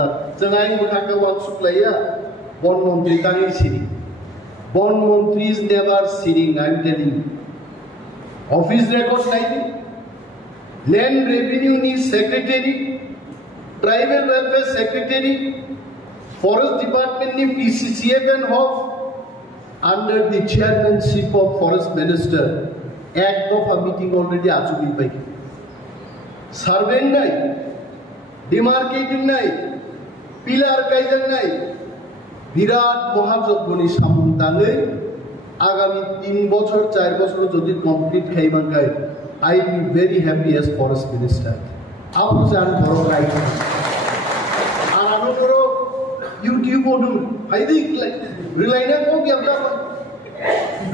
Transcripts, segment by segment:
Bangla. Jangai Mutaka wants to play Bon Montri Tangi City. Bon Montri is never sitting, I'm telling you. Office record 90. Land Revenue needs Secretary, Tribal Welfare Secretary, Forest Department needs PCCF and Hof under the chairmanship of Forest Minister. Act of a meeting already Achubi Pai. Surveying night, demarcating night, pillar kaiser night, Virat Mohajogoni Samuntane, Agami 3 বছর 4 বছর যদি complete খাইবাঙ্গাই I will be very happy as Forest Minister. Apu jan boro right. Arano boro YouTube odu. I think like rely na ko ki apna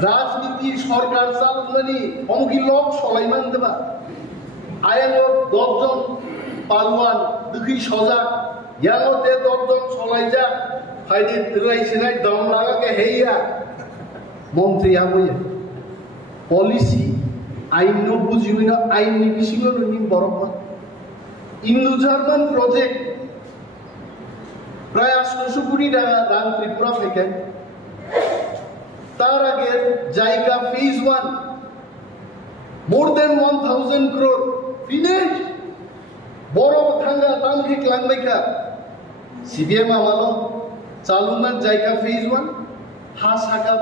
rajniti sarkar chalani omuki lok solaiman deba. Ayango 10 জন পালওয়ান দুখি সজা ইয়ানোতে 10 জন সলাইজা ফাইদে রিলাইসিনাই দম লাগাকে হেইয়া মন্ত্রী আমুয়ে policy আইন বুঝিবি না আইন নিবিসিল নিম বরফ ইন্দু German project প্রায় 800 কোটি টাকা দান ত্রিপুরা থেকে তার আগে জায়গা phase 1 more than 1000 crore finished বরফ থাঙ্গা তামকি ক্লাংবাইকা সিবিএম আমালো চালুমান জায়গা ফেজ 1 হা সাকা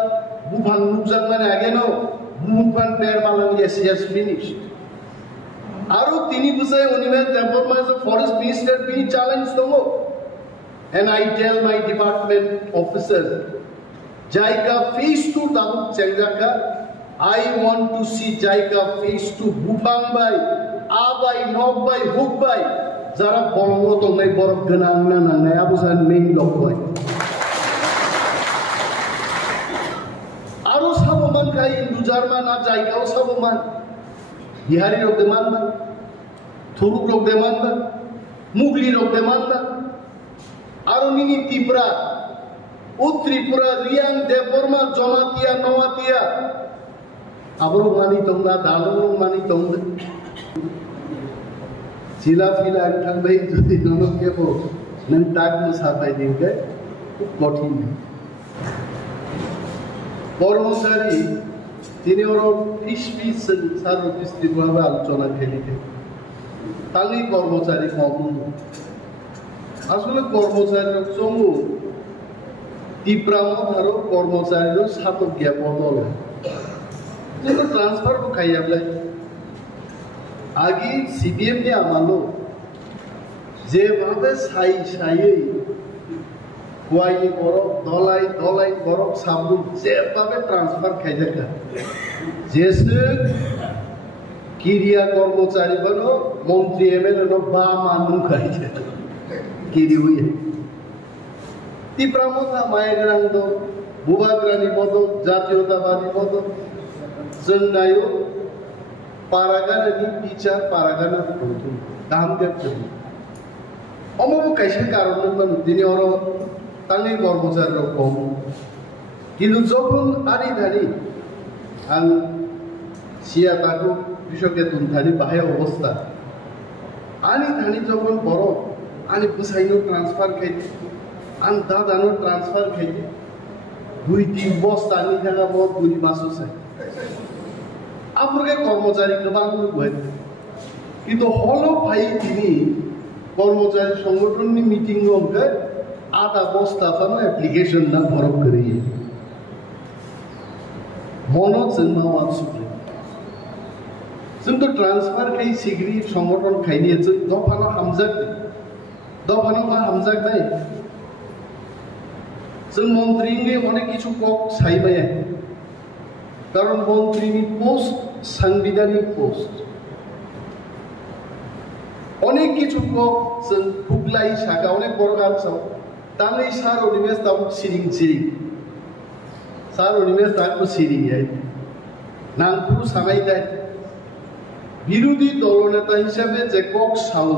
বুভাং নুকজানমানে আগে নাও Movement there, Malang, yes, he has finished. Aru tini busai unimed temporary as a forest minister be challenged tomo. And I tell my department officers, Jaika phase 2 tabu chengjaka. I want to see Jaika phase 2 bupang by, abai, nok by, hook by. Zara bolongo tongai borok ganang na na abusan main lok by. Aru saboman kai Hindu Jarman a jaigao saboman Bihari rok demand ba Thuruk rok demand ba Mugli rok demand ba Aru nini Tripura Tripura Riang Deborma Jomatia Nomatia Abro mani tongda Dalong mani tongda Sila fila thang bai jodi nonok ke bo nang tag mu sapai dinge খুব কঠিন কর্মচারী তিনি ওরা 30 সার বিস্তৃতভাবে আলোচনা খেলিতে তালি কর্মচারী কম আসলে কর্মচারীর চমু তীব্রামত আর কর্মচারীর সাতক গিয়া বদল যেন ট্রান্সফার খাইয়াবলাই আগে সিবিএম নিয়ে আমালো যেভাবে সাই সাইয়েই Kuai borok, dolai borok sabun, যেভাবে ট্রান্সফার খাই দেখা যেসে কিরিয়া কর্মচারী বলো মন্ত্রী এমএলএ নো বা মানু খাই কিরি হইয়ে তীব্রামতা মায়েরাং দো বুবাগ্রানি পদ জাতীয়তাবাদী পদ জন্নায়ো পারাগানি টিচার পারাগানা পড়তো দাম দেখতে অমব কাইসে কারণ দিনে ওরা তাঙ্গি কর্মচারীরা কম কিন্তু যখন আরি ধারি আং সিয়া তাকু কৃষকে তুনধারি বাহে অবস্থা আনি ধানি যখন বড় আনি পুসাইনো ট্রান্সফার খাইতে আন দাদানো ট্রান্সফার খাইতে 2-3 বস্তা আনি থাকা বহুত 2 মাস আছে আপনাকে কর্মচারী গোবাং বই কিন্তু হলো ভাই তিনি কর্মচারী সংগঠননি মিটিং গমকে আধা বস্তা ফানো অ্যাপ্লিকেশন না বরফ করিয়ে মনো জন্মাওয়ান সুপ্রিম কিন্তু ট্রান্সফার খাই সিগরি সংগঠন খাই নিয়েছে দফানো হামজাক দফানো বা হামজাক নাই जों মন্ত্রীনি অনেক কিছু কক সাইবাই কারণ মন্ত্রীনি পোস্ট সাংবিধানিক পোস্ট অনেক কিছু কক जों খুগলাই শাখা অনেক বড় কাজ তাঙ্গই সার অনিমেষ তাবুক সিরিং সার অনিমেষ তাকু সিরিং নাংপুর সানাই দেয় বিরোধী দলনেতা হিসাবে যে কক সাউ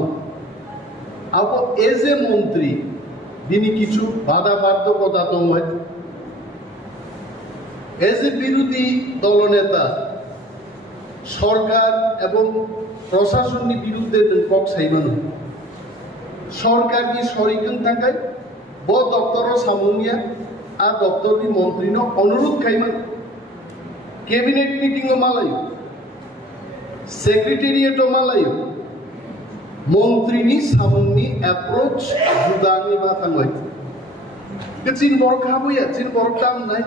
আবো এজ এ মন্ত্রী তিনি কিছু বাধা বাধ্যকতা তো এজ এ বিরোধী দলনেতা সরকার এবং প্রশাসনের বিরুদ্ধে কক সাইবানো सरकारनि सरिगोन थाखाय ब दफ्तर सामुनिया आ दफ्तरनि मन्त्रीनो अनुरोध खायमोन कैबिनेट मीटिंग मालायो सेक्रेटेरिएट मालायो मंत्रीनि सामुनि अप्रोच जुदानि मा थांबाय चिन बरक हाबैया चिन बरक दामनाय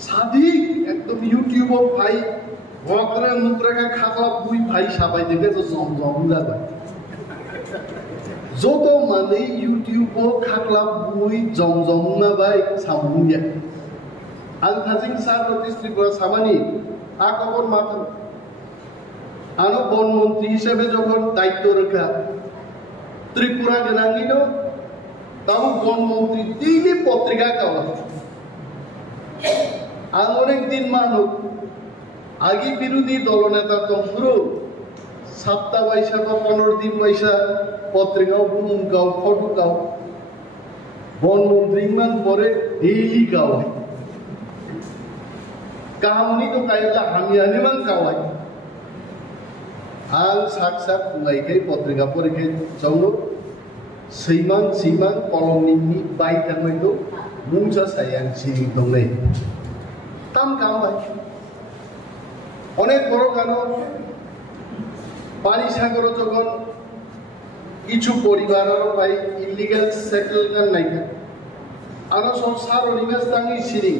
सादी एकदम यूट्यूब भाई वक्र मुद्रा का खाखला बुई भाई साबाय देखे तो जम जाबाय जो तो माने यूट्यूब खाखला बुई जम ना भाई सामुनिया आं थाजिं सा नोटिस त्रिपुरा सामानि आ खबर माथाम आनो बन मंत्री हिसाबै যখন दायित्व रखा त्रिपुरा गोनांनिनो ताऊ बन मंत्री डेली पत्रिका कावा आं अनेक दिन मानो आगे विरोधी दलनेता तंफ्रो सप्ताह वैसा बा 15 दिन वैसा पत्रिका बुंगाव फटुकाव बन मंत्री मान परे डेली कावा कहानी तो कायला हामियानि मान कावा आं साक्षात बुंनायखाय पत्रिका फरायखाय जावनो सैमान कलमनि बाय थांनायखौ मुंसा सायां सिरि दंनै ताम कामबाय अनेक बড় गानो पानी सागर যখন কিছু পরিবারের ভাই ইলিগাল সেটেলমেন্ট নাইকা আর সব সারো নিমেষ দাঙ্গি সিরি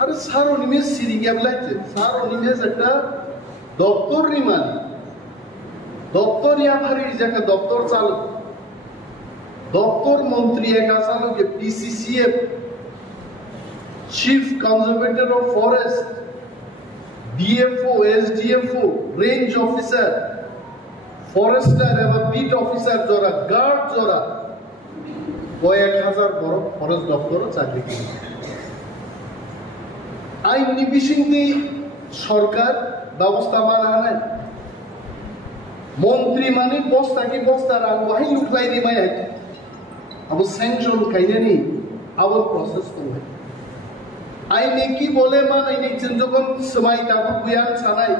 আর সারো নিমেষ সিরি গেবলাইছে সারো নিমেষ একটা দপ্তর রিমানি दफ्तर याफारी जाका दफ्तर चालू दफ्तर मंत्री एका चालू के PCCF chief conservator of forest DFO SDFO range officer forester एवं बीट ऑफिसर जोरा गार्ड जोरा वो 1000 बड़ फॉरेस्ट दफ्तर चाकरी की आईन निबिसिंगनि सरकार व्यवस्था माना है मंत्री माने बस्ता की बस्ता रां वही लुकलाई दी माय अब सेंट्रल खाइनानि अब प्रोसेस दं आइने की बोले मान आइने जन समाय दाबो बुयान सानाय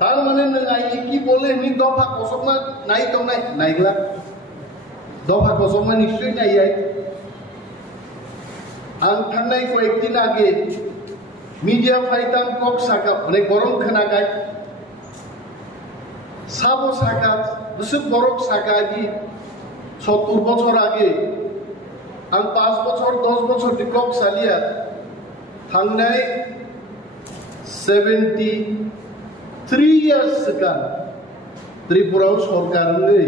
तार माने नों आइने की बोले नि दफा कसमना नाय दंनाय नायग्ला दफा कसमना निश्चय नायय आं थांनाय कयेक दिन आगे मीडिया फाइटां कक साका अनेक गरम खोनागाय साबो साका बिसोर बरक साका की 70 बछर आगे आं 5 बछर 10 बछर डिक्लक सालिया थांनाय 73 इयर्स सिगां त्रिपुरा सरकारनि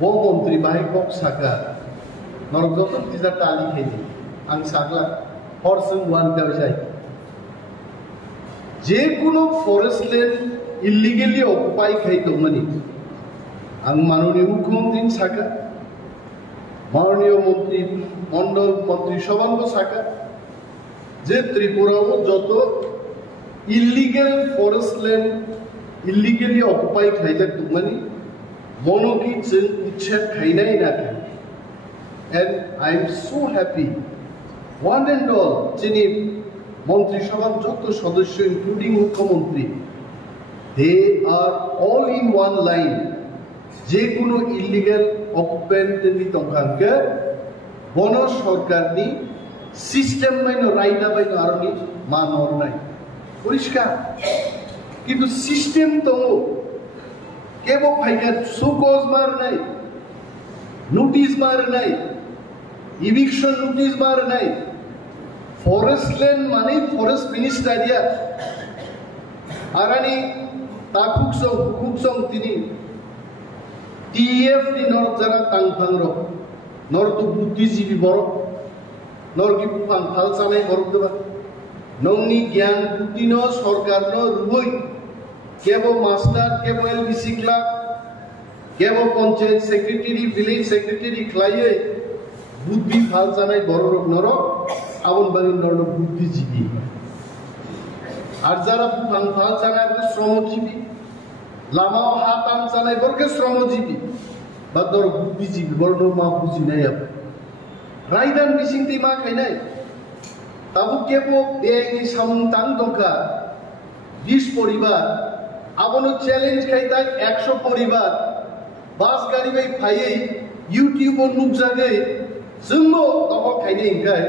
ब मंत्री बाहाय कक साका नरगत तिजा तालि खेनि आं सागला हरसों वान गावजाय जे कुनो फरेस्ट लैंड इलिगेली ऑक्युपाई खाइदोंमोन आं माननीय मुख्यमंत्री साका माननीय मंत्री मंडल मंत्री सभानबो साका जे त्रिपुराव जत illegal forest land illegally occupy खाइदोंमोन मनोकी जों उच्छेद खाइनाय नाखै and I am so happy one and all जोंनि मंत्री सभार जत सदस्य इंक्लूडिंग मुख्यमंत्री they are all in one line J Kuno illegal occupant नि तंखांके बनो सरकारनि सिस्टेम माइनो राइना बाइनो आरनि मानर नाय परिष्कार किन्तु सिस्टेम दङ केबो फाइका सुकोज मारनाय नोटिस मारनाय इविक्शन नोटिस मारनाय फरेस्ट लैंड माने फरेस्ट मिनिस्टारिया आरानि ताकुक्सं तिनी टीएफ नि नर जरा तांफां र नर तो बुद्धिजीवी बर नर की फां फाल सानाय बर दबा नंनि ज्ञान बुद्धिनो सरकारनो रुबै केबो मास्टर केबो एलबीसी क्लार्क केबो पंचायत सेक्रेटारी विलेज सेक्रेटारी खलायै बुद्धि फाल सानाय बर नर आबन बानि नर बुद्धिजीवी আর যারা ফাল জানায় শ্রমজীবী লামাও হাত আম জানায় বর্গে শ্রমজীবী বা ধর বুদ্ধিজীবী বর্ণ মা বুঝি নাই রাইদান বিসিংতি মা খাই নাই তাবু কেবো বেআইনি সামন্তাং দরকার 20 পরিবার আবনো চ্যালেঞ্জ খাইতাই 100 পরিবার বাস গাড়ি বাই ফাইয়ে ইউটিউবও নুকজাগে जोंनो दखल खायनो इंखाय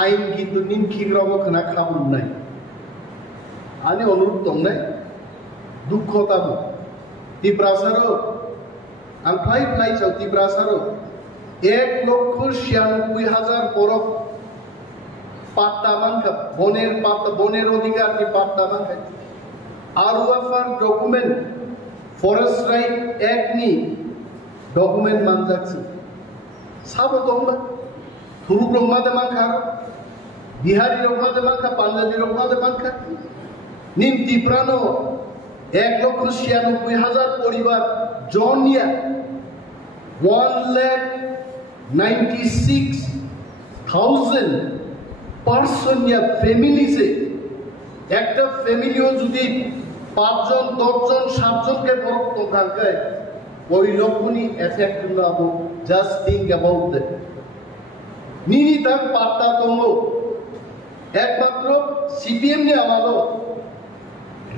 आइन किन्तु निम खिग्राबो खोना खाबु नाय आनि अनुरोध दंनाय दुखताबो तिब्रासारो आं फ्लाइ चाव तिब्रासारो 1,96,000 बरफ पाट्टा मानखा बनेर अधिकारनि पाट्टा मानखा आरुआफार डकुमेन्ट फरेस्ट राइट एक्ट नि डकुमेन्ट मानजाक्सि साबो दंना थुरुक रंमादे मानखा बिहारी रंमादे मानखा पान्जाबी रंमादे मानखा निम तिब्रानो 1,96,000 परिवार जनिया 1,96,000 पर्सन या फैमिली से एक फैमिलियों जुदी 5 जन 10 जन 7 जन के बरफ तो खांकाय ওই লোকনি এফেক্ট নাবো জাস্ট থিংক অ্যাবাউট দ্যাট নিনি তাক পাত্তা তঙ্গো একমাত্র সিপিএম নে আমালো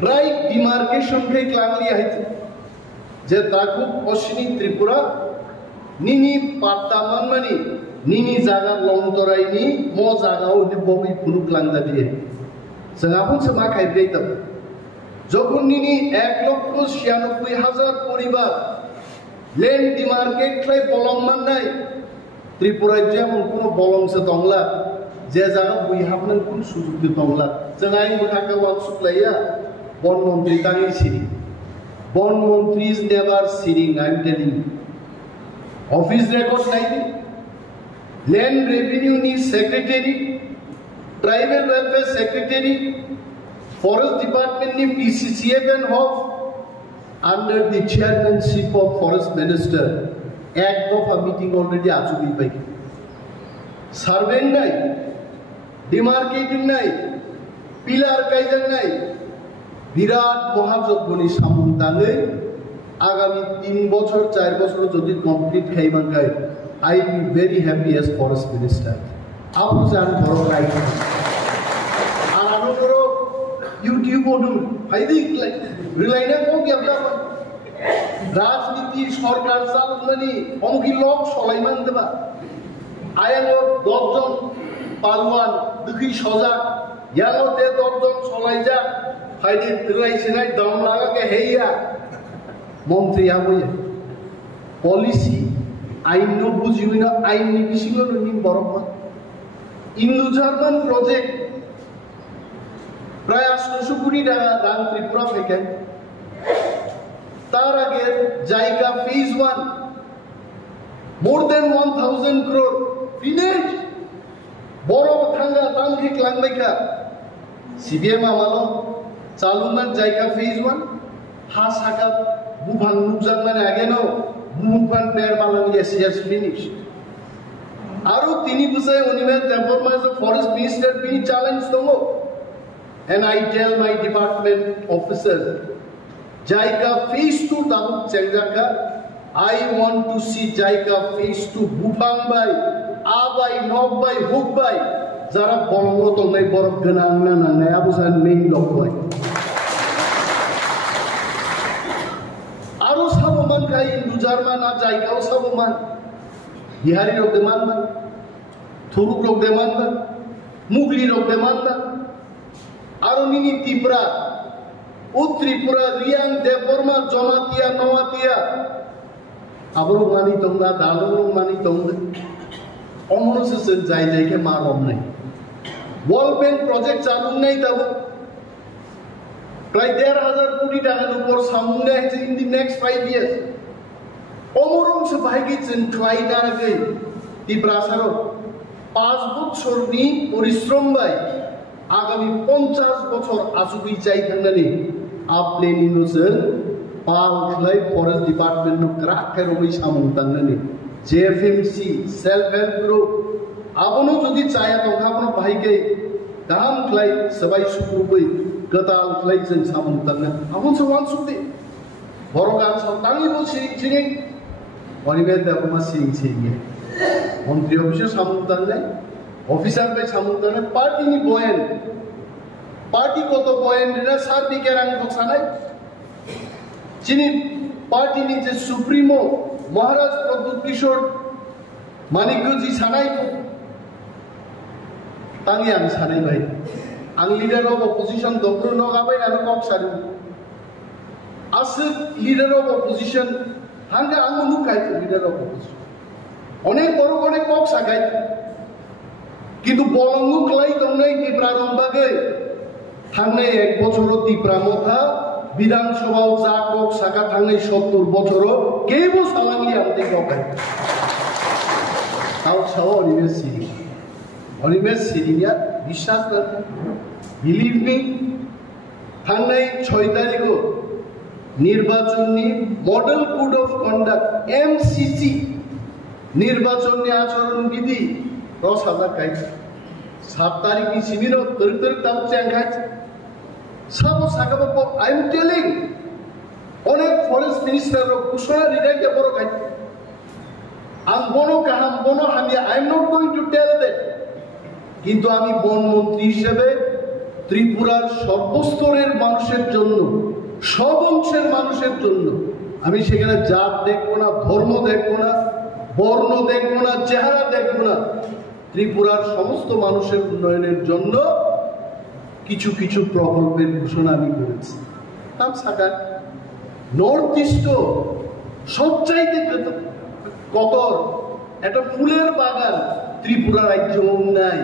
রাইট ডিমার্কেশন কে ক্লাংলি আইছে যে তাকু অশ্বিনী ত্রিপুরা নিনি পাত্তা মানমানি নিনি জায়গা লংতরাইনি মো জায়গাও বই ফুলু ক্লাংদা দিয়ে जोंहाबो मा खायब्रेতাম যখন নিনি 1,96,000 পরিবার লেন্ড ডিমার্কেট খাই বলম মাননাই ত্রিপুরায় যেমন কোনো বলংসে দংলা যে জায়গা বই হাবনান কোন সুযোগ দংলা जोंहाय मुखाखौ वान सुप्लाइया बन मन्त्री तानि सिरि बन मन्त्री इज नेभार सिरिं I am telling office record नाइदि लैंड रेवेन्यू नि secretary tribal welfare secretary forest department नि PCCF and HoF under the chairmanship of forest minister act of a meeting already achubi pai survey nai demarcating nai pillar kaijang nai birat mohajogoni samungtangai agami 3 বছর 4 বছর যদি complete খাইবাঙ্গাই I will be very happy as forest minister apu jan boro kai আর আনো করো YouTube ওডু ফাইদি রিলাইনা কো কি আপনা রাজনীতি সরকার চালানি অমকি লোক সলাইমান দেবা আয়াঙ্গ 10 জন পালওয়ান দুখি সজাগ ইয়াঙ্গতে 10 জন সলাই যা ফাইদি রিলাইছিনাই দম লাগাকে হেইয়া মন্ত্রী আবইয়া পলিসি আইন ন বুঝিবিনা আইন নি বিসিল নি বরমা ইন্দু জার্মান প্রজেক্ট প্রায় 800 কোটি টাকা দান ত্রিপুরা থেকে তার আগে জায়গা ফেজ 1 মোর দেন 1000 crore ফিনিশ বড় থাঙ্গা তামখি ক্লাংবাইকা সিবিএম আমালো চালুমান জায়গা ফেজ 1 হা সাকা বুভাং নুকজানমানে আগে নাও বুভাং পের মালাং এসিএস ফিনিশ আরো তিনি বুঝাই অনিমের টেম্পরমাইজ ফরেস্ট মিনিস্টার বিনি challenge দমো and I tell my department officer Jaika phase 2 tabuk chengjaka I want to see Jaika phase 2 bufang bai abai nok bai huk bai jara bolongo tongnai borok ganang na nangai abusan main lok bai aro saboman kai Hindu Jarman a Jaika o saboman Bihari rok deman man Thuruk rok deman man Mugli rok deman man আরো mini Tripura ও ত্রিপুরা রিয়াং দেববর্মা জমাতিয়া নওয়াতিয়া আবরো মানি তোমরা দালরো মানি তোমরা অমনসেন যাই যাইকে মারম নাই world bank project চালু নাই তব প্রায় 1,500 কোটি টাকার উপর সামনে আছে ইন দি নেক্সট 5 ইয়ার্স অমরং সে ভাইগি চেন ট্রাই না আগে ত্রিপুরাসারো 5 বছর নি পরিশ্রম বাই आगामी 50 বছর আসুবি চাই থাঙ্গানি আপনি নিনুসে পাল খলাই ফরেস্ট ডিপার্টমেন্ট নো ক্রাকে রবি সামুং থাঙ্গানি জেএফএমসি সেলফ হেল্প গ্রুপ আপনো যদি চায়া তো আপনো ভাইকে গাম খলাই সবাই সুপুবই গতাল খলাই যেন সামুং থাঙ্গা আপন সওয়ান সুতে বড়গান সতাঙ্গি বলছি চিনি অনিবেদ দেবমা সিং সিং মন্ত্রী অফিসে সামুং থাঙ্গা অফিসার ভাই সামুদ্রে পার্টি নি বয়েন পার্টি কত বয়েন রে সার্বিকে রাং দোসানাই চিনি পার্টি নি যে supremo Maharaj Pradyut Kishore মানিকজি Sanai tangi ang sanay bay ang leader of opposition doktor no gabay ano kok saru as leader of opposition hanga ang munukai leader of opposition onek boro onek kok sagai কিন্তু বলঙ্গু ক্লাই তংনাই ত্রিপুরা রম্বাগে থাংনাই 1 বছর ত্রিপুরা মথা বিধানসভাও যা cock সাকা থাংনাই 70 বছর কেবো সালামি আনতে ককাই তাও ছাও Animesh Syria বিশ্বাস কর বিলিভ মি থাংনাই 6 তারিখ নির্বাচনী model code of conduct MCC নির্বাচনী আচরণ বিধি 10,000 কাই 7 তারিখ কি শিবির তরিক তাও চ্যাংখাই সব সাকাবো আই এম টেলিং অনেক ফরেস্ট মিনিস্টার ঘোষণা রিডাই বড় কাই আম বনো কাহাম বনো হামিয়া I am not going to tell that কিন্তু আমি বন মন্ত্রী হিসেবে ত্রিপুরার সর্বস্তরের মানুষের জন্য সব অংশের মানুষের জন্য আমি সেখানে জাত দেখবো না ধর্ম দেখবো না বর্ণ দেখবো না চেহারা দেখবো না ত্রিপুরার সমস্ত মানুষের উন্নয়নের জন্য কিছু কিছু প্রকল্পের ঘোষণা আমি করেছি তাম সাকা নর্থ ইস্ট সবচাইতে কতর একটা ফুলের বাগান ত্রিপুরা রাজ্য নাই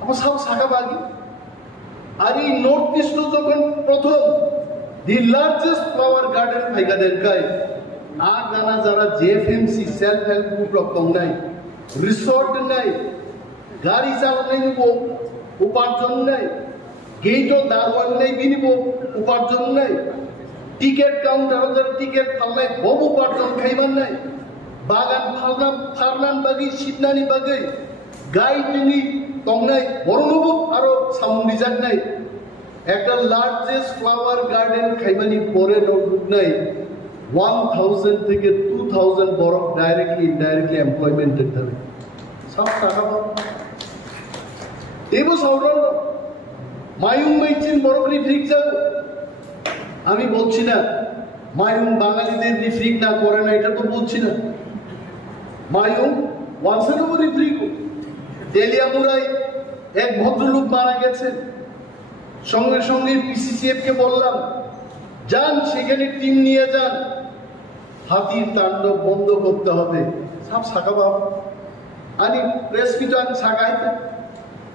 আমার সব শাখা বাগি আর এই নর্থ ইস্ট যখন প্রথম দি লার্জেস্ট ফ্লাওয়ার গার্ডেন ফাইকা দেখায় আর গানা যারা জেএফএমসি সেলফ হেল্প গ্রুপ রকম নাই রিসোর্ট নাই গাড়ি চালানো নিব উপার্জন নাই গেটও দারওয়ান নেই বিনিব উপার্জন নাই টিকেট কাউন্টার টিকেট ফালনাই বব উপার্জন খাইবার নাই বাগান ফারনান বাগি সিদনানি বাগি গাই টিনি তংনাই বড়নব আরো সামুন্দি জাগ নাই একটা লার্জেস্ট ফ্লাওয়ার গার্ডেন খাইবানি পরে নোটবুক নাই 1000 থেকে 2000 বড় ডাইরেক্টলি ইনডাইরেক্টলি এমপ্লয়মেন্টের থাকে সব টাকা এবো সৌরভ মায়ুং মাইচিন বড়বড়ি ফ্রিক যাব আমি বলছি না মায়ুং বাঙালিদের রিফ্রিক না করে না এটা তো বলছি না মায়ুং ওয়ান্সের উপর রিফ্রিক তেলিয়ামুড়ায় এক ভদ্রলোক মারা গেছেন সঙ্গে সঙ্গে পিসিসিএফ কে বললাম যান সেখানে টিম নিয়ে যান হাতির তাণ্ডব বন্ধ করতে হবে সব শাখা বাবু আনি প্রেস মিটান শাখাইতে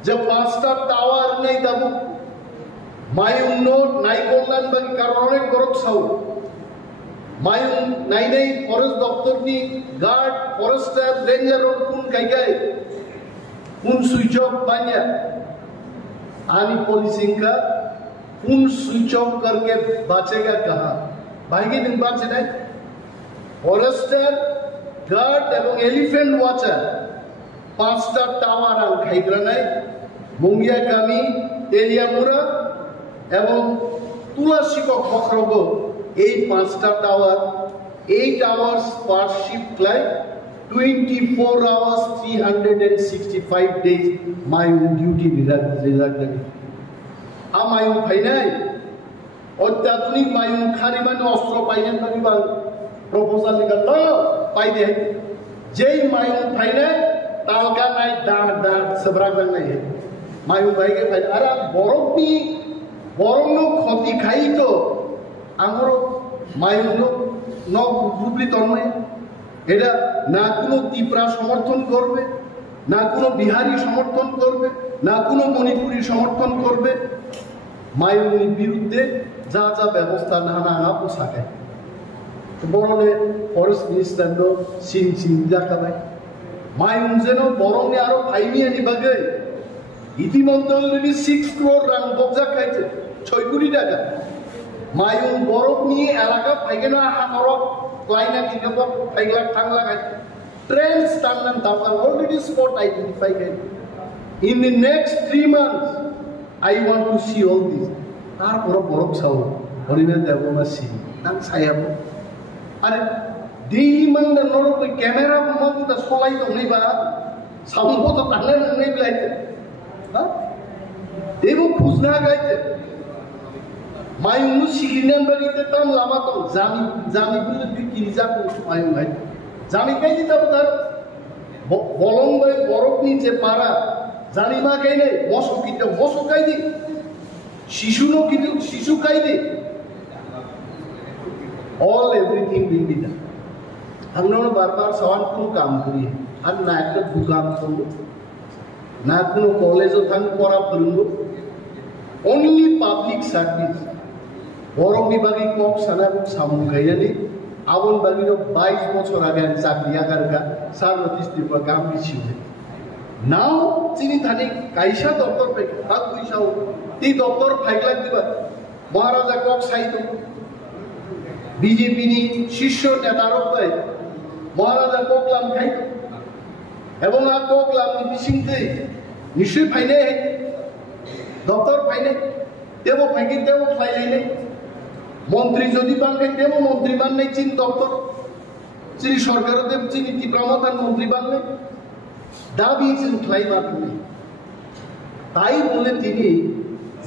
যে 5টা টাওয়ার নেই দাবু মায়ুং নোট নাই কল্যাণ বাকি কারণ অনেক গরম সাউ মায়ুং নাই নাই ফরেস্ট দপ্তর নি গার্ড ফরেস্টার রেঞ্জার কোন কাইকাই কোন সুইচ অফ বানিয়া आनी पॉलिसिंग का उन स्विच ऑफ करके बचेगा कहाँ भाई दिन बात है फॉरेस्टर गार्ड एवं एलिफेंट वॉचर 5টা টাওয়ার আল খাইগ্রা নাই মুঙ্গিয়া কামি তেলিয়ামুড়া এবং তুলাশিকক খখরগ এই 5টা tower 8 hours per shift flight 24 hours 365 days my own duty reserve আমায়ু ফাইনাই অত্যাধুনিক মায়ুং খানি মানে অস্ত্র পাইলেন নাকি বা প্রপোজাল নিকাল পাই দে যেই মায়ুং ফাইনাই তালকা নাই দাঁড় দাঁড় সবরাগ নাই মায়ুং ভাইকে ফাই আরে বরফনি বরং ক্ষতি খাই তো আমার মায়ুং নবলি তন্ময় এটা না কোনো ত্রিপুরা সমর্থন করবে না কোনো বিহারি সমর্থন করবে না কোনো মণিপুরি সমর্থন করবে মায়ুংয়ের বিরুদ্ধে যা যা ব্যবস্থা না না না পোশাকে বরলে ফরেস্ট মিনিস্টার সিং সিং দেখাবে মায়ুং যেন বরঙে আরো ফাইনি আনি বাগে ইতিমধ্যে অলরেডি 6 crore রান বকজা খাইছে 6 কোটি টাকা মায়ুং বরফ নিয়ে এলাকা ফাইগে না হামরক লাইনা কিকে ফাইগলা টাংলা গাই ট্রেন স্টান্ডান দাফার অলরেডি স্পট আইডেন্টিফাই গাই in the next 3 months I want to see all this তারপর বরফ ছাও হরিণের দেবনা সি নাম ছায়াব আরে ডেইলি মানদা নড়ো ক্যামেরা মতো সলাই তো নেই বা সাউন্ড তো টানলে নেই লাইতে হ্যাঁ দেব খুঁজনা গাইতে মায়ুং সিগিনান বাড়িতে তাম লামা তো জামি জামি বলে বিক্রি যা করছো মায়ুং ভাই জানি কাই দিতে তার বলং বাই বরফ নিচে পারা জানি মা কাই নেই মশো কিনতে মশো কাই দি শিশুনো কিন্তু শিশু কাই দি all everything will be done हम लोग बार-बार सवाल क्यों काम करिए আর না একটা দোকান করবো না কোনো কলেজও থাকবো পড়া করবো only public service বড় বিভাগে কম সানা সামু গাইনি আবন বাগিনো 22 বছর আগে চাকরি আগারগা সার্বত্রিক ত্রিপুরা কাম পিছিয়ে নাও চিনি থানি কাইসা দপ্তর পে হাত পয়সাও তি দপ্তর ফাইলাক দিবা মহারাজা কক সাইত বিজেপি নি শীর্ষ নেতারক পায় মহারাজা কোকলাম খাই এবং আর কোকলাম নি বিসিংতে নিশ্চয় ফাইনে দপ্তর ফাইনে দেব ফাইকে দেব ফাইলে মন্ত্রী যদি বানকে দেব মন্ত্রী বানলে চীন দপ্তর চিনি সরকার দেব চিনি ত্রিপুরামতার মন্ত্রী বানলে দাবি চিন ফ্লাই মারলে তাই বলে তিনি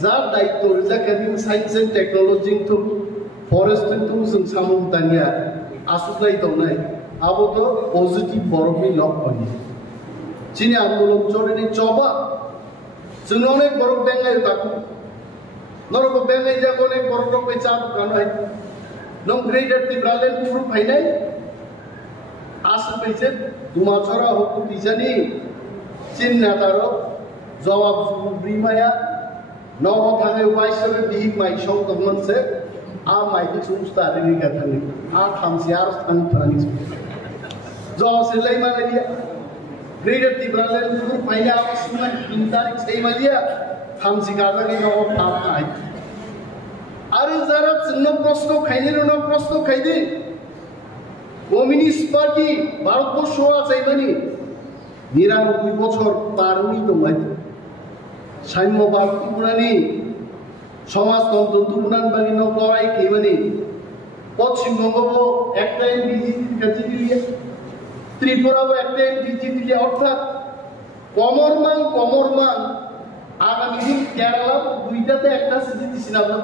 যার দায়িত্ব রিজাকারি সায়েন্স এন্ড টেকনোলজি তো ফরেস্ট তো जों सामुं दानिया आसुलाय दंनाय आबो तो पजिटिव बरफनि लक बनि चिनि आंदोलन चोरनि चबा जों अनेक बरफ बेंगाय ताकु नरक बेंगाय जागो अनेक बरफ पे चाप गानाय नं ग्रेटर टिब्रालेन पुरु फाइनाय आसु पैसे दुमाछरा हकु तिजानि चिन नादारो जवाब ब्रिमाया नव थाङै वाइसर दिक माइ सं दमनसे आ माइक सुस्ता रिनि गाथानि आ थामसे आर थां थानि जो सेलाय मानेलिया ग्रेटर टिब्रालेन पुरु फाइना सुनाय 3 तारिख सेमालिया थामसे गादानि नव थामनाय आरो जारा जोंनो प्रश्न खाइनेनो प्रश्न खाइदि कमिउनिस्ट पार्टी भारतबर्ष आसाइमानि 99 বছর পারনি দমাই সাম্যবাদ ত্রিপুরানি সমাজতন্ত্র তুলনান বানি লড়াই কেমানি পশ্চিমবঙ্গ একটা বিজেপির কাছে দিলিয়া ত্রিপুরাও একটা বিজেপি দিলিয়া অর্থাৎ কমরমান আগামী দিন কেরালা দুইটাতে একটা সিটি দিছিল আপনার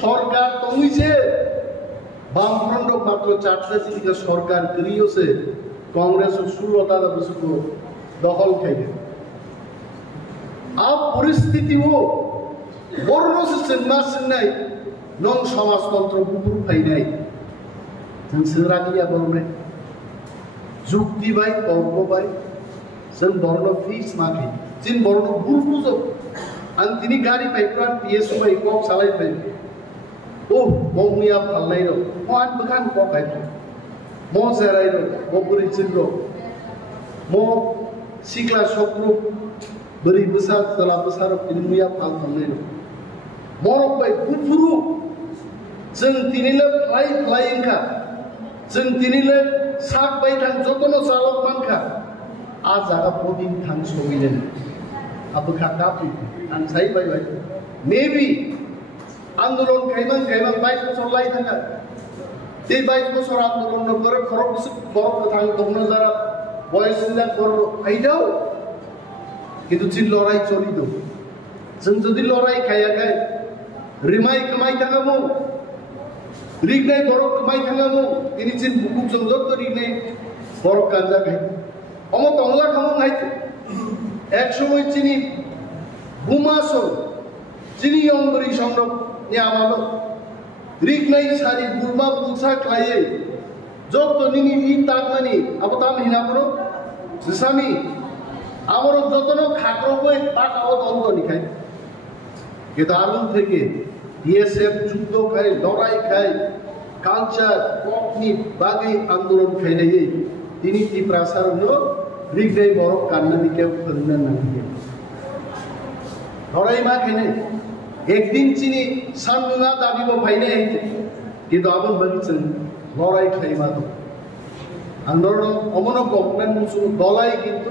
সরকার তো হইছে বামফ্রন্ট মাত্র 4টা সিটি সরকার করিয়েছে कांग्रेस 16টা বছর দখল খাইবে আপ পরিস্থিতি ও বড় সিস্টেমাস নাই নং সমাজতন্ত্র গুপুর ফাই নাই जों सोरागिया बरने যুক্তি বাই তর্ক বাই जों বর্ণ ফিস মাখি जिन বর্ণ ভুল বুঝো আন তিনি গাড়ি পাইপ্রান পিএসও বাই কক চালাই পাই ও মমিয়া ফালনাই র মান বখান কক আই मो सेराइरो मो पुरिचिन्द्रो मो सिक्ला सक्रु बरि बसा तला बसार पिनमुया फाल थांनायरो मरक बाय गुफुरु जों तिनिले फ्लाइंखा जों तिनिले साक बाय थां जतनो चालक मानखा आ जागा पदिन थां सगिलेन आबखा कापि आं साइ बाय बाय मेबी आन्दोलन खाइमान बाय बছর লাই थाङा ते 22 বছর আন্দোলন করে খরক কিছু বড় থাং তখন যারা বয়সিলা করো আইদাও কিন্তু চিন লড়াই চলিত जों যদি লড়াই খায়া খায় রিমাই কমাই থাকামু রিগনাই বড় কমাই থাকামু তিনি চিন বুকুক जों যত রিগনাই বড় কাজা খাই অম তংলা খামু খাইতে এক সময় চিনি বুমাসো চিনি অঙ্গরি সংরক নি আমালো रिगनाई सारी बुरमा पुलसा क्लाये जब तो निनी इ ताकमानी अब ताम हिना करो जिसामी आमरो जतनो खाकरो बय ताक आवत অঙ্গ নিখাই কেদারুন থেকে বিএসএফ যুদ্ধ খায় লড়াই খায় কালচার কপনি বাগে আন্দোলন খাই নাই তিনি ত্রিপ্রাসার হলো রিগনাই বড় কান্না দিকে ফেলনা না দিকে লড়াই মা খাই একদিন চিনি সামনা দাবিব ভাইনে কিন্তু আবন বলছেন লড়াই খাইমা তো আন্দোলন অমন গভর্নমেন্ট মুসু দলাই কিন্তু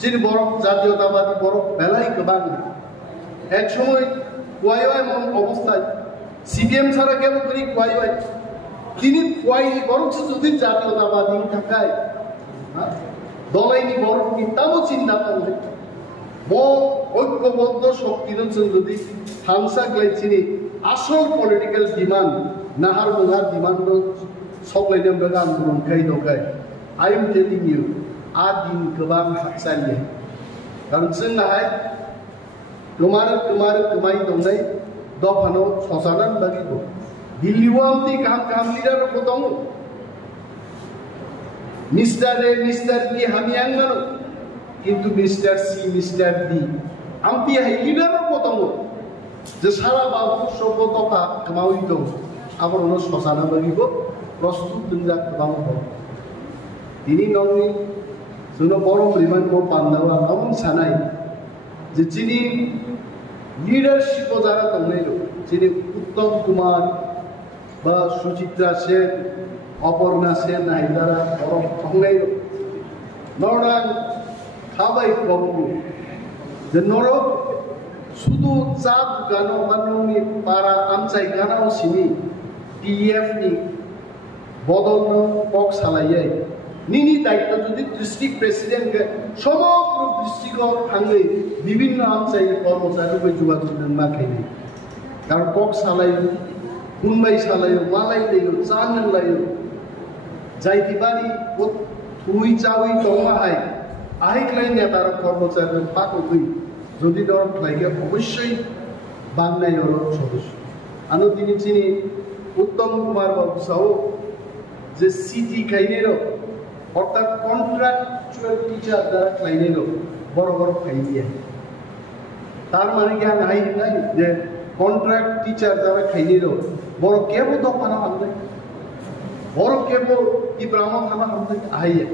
চিনি বড় জাতীয়তাবাদী বড় বেলাই কবাং এক সময় কোয়াইওয়াই মন অবস্থায় সিপিএম ছাড়া কেন করি কোয়াইওয়াই তিনি কোয়াই বরং যদি জাতীয়তাবাদী থাকায় দলাইনি বড় তাও চিন্তা করলে ঐক্যবদ্ধ শক্তির যদি হামসা গ্লাইছিনি আসল পলিটিক্যাল ডিমান্ড নাহার মোহার ডিমান্ড सावलायनो बेगा आन्दोलन खाय दंखाय I am telling you दिन गोबां हाबसालिया कारण जोंनाहाय गोमाय दंनाय दफानो ससानान बागिबो दिल्लीआव आमति गाहाम लिडारफोर दङ मिस्टार ए मिस्टार बि हामियाङानो किन्तु मिस्टार सी मिस्टार डी आमति हाय लिडारफोर दङ जे सारा बाबु सब दफा गोमावि दं आबरनो ससाना बागिबो प्रस्तुत दोंजा गोबां दं दिनै नंनि जोंनो बर' रिमानखौ पान्दावा नामन सानाय जे जिनि लिडारशिप जारा दंनायलो जिनि उत्तम कुमार बा सुचित्रा सेन अपर्णा सेन नायदारा बर' थांनायलो नरदां खाबाय कबु जे नर सुदु चा दुकानो बाननि पारा आमचाय गानाव सिनि टीएफ नि बदलनो पक सालायै निनी दायित्व जुदि डिस्ट्रिक्ट प्रेसिडेंट के समग्र डिस्ट्रिक्टआव थाङै विभिन्न आमचाय कर्मचारी जगाजग माखायनो कारण पक सालायो खुनबाय सालायो मालायलायो जानलायो जायतिबारि थुई चावै दंहाय आहिक्लाय नेतार कर्मचारी पाकगै যদি দর লাগে অবশ্যই বাংলায় হলো সদস্য আনো তিনি চিনি উত্তম কুমার বাবু সাহু যে সিটি খাইনেরো অর্থাৎ কন্ট্রাকচুয়াল টিচার দ্বারা খাইনেরো বড় বড় খাইনিয়া তার মানে কি নাই নাই যে কন্ট্রাক্ট টিচার দ্বারা খাইনেরো বড় কেবো দফানা হামদে বড় কেবো ই ব্রাহ্মণ থানা হামদে আইয়া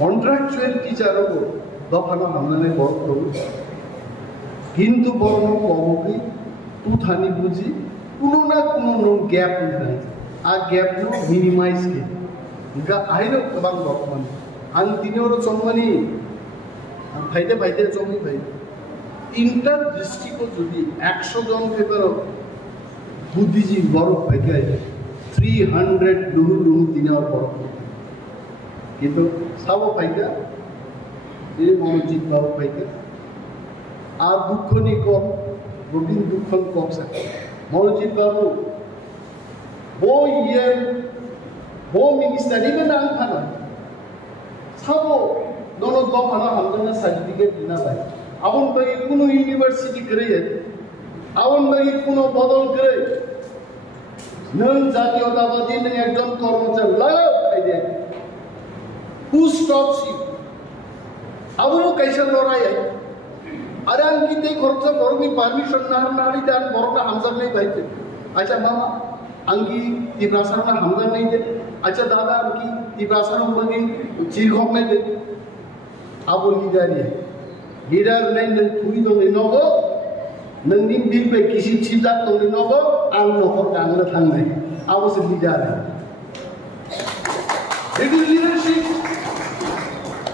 কন্ট্রাকচুয়াল টিচারও दफाना हमने बहुत करूँ किंतु बरं कबोगी तुथानी बुझी कुनो ना कुनो गैप नहीं आ गैप नो मिनिमाइज के इनका आइनो कबां दफमान आं दिनोरो चंगमानी फाइदे चंगी भाई इंटर डिस्ट्रिक्ट को जुदी 100 जन के पर बुद्धिजी बरं फाइके 300 लुहु दिनोर बरं किंतु साबो फाइदा ये मनोजित बाबू पाइके आ दुखनी कम गोविंद दुखन कम से मनोजित बाबू वो मिनिस्टर में नाम थाना साबो दोनों दफाना हमने सर्टिफिकेट दिना भाई आवन बाई कुनो यूनिवर्सिटी करे आवन बाई कुनो बदल करे नन जातीयतावादी नन एकदम कर्मचारी लायो फायदे हु स्टॉप्स यू अब वो कैसे लड़ाई है अरे अंकित एक खर्च बरनी परमिशन नारी दान बरना हमजर नहीं भाई थे अच्छा मामा अंकी तिब्रासर ना हमजर नहीं दे अच्छा दादा अंकी तिब्रासर बनी चीरखोप नहीं दे अब लीडर है लीडर नहीं तुई तो नहीं नगो नंदिन बिल पे किसी चीज़ तो नहीं नगो आंग नगो कांगला थांग नहीं अब उसे लीडर है it is leadership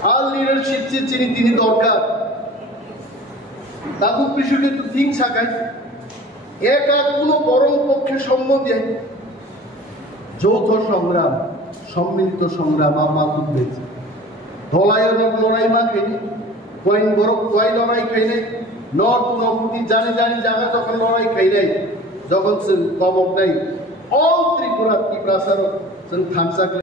all leadership যে তিনি দরকার দাদু পিছুকে তো ঠিক থাকাই একা কোনো বরং পক্ষে সম্ভব নয় যৌথ সংগ্রাম সম্মিলিত সংগ্রাম আমাদের হয়েছে ধলাইয়ের লড়াই মা খাইনি কয়েন বড় কয় লড়াই খাই নাই নর্থ নবুতি জানি জায়গা যখন লড়াই খাই নাই যখন কমক নাই অল ত্রিপুরা ত্রিপ্রাসার থামসা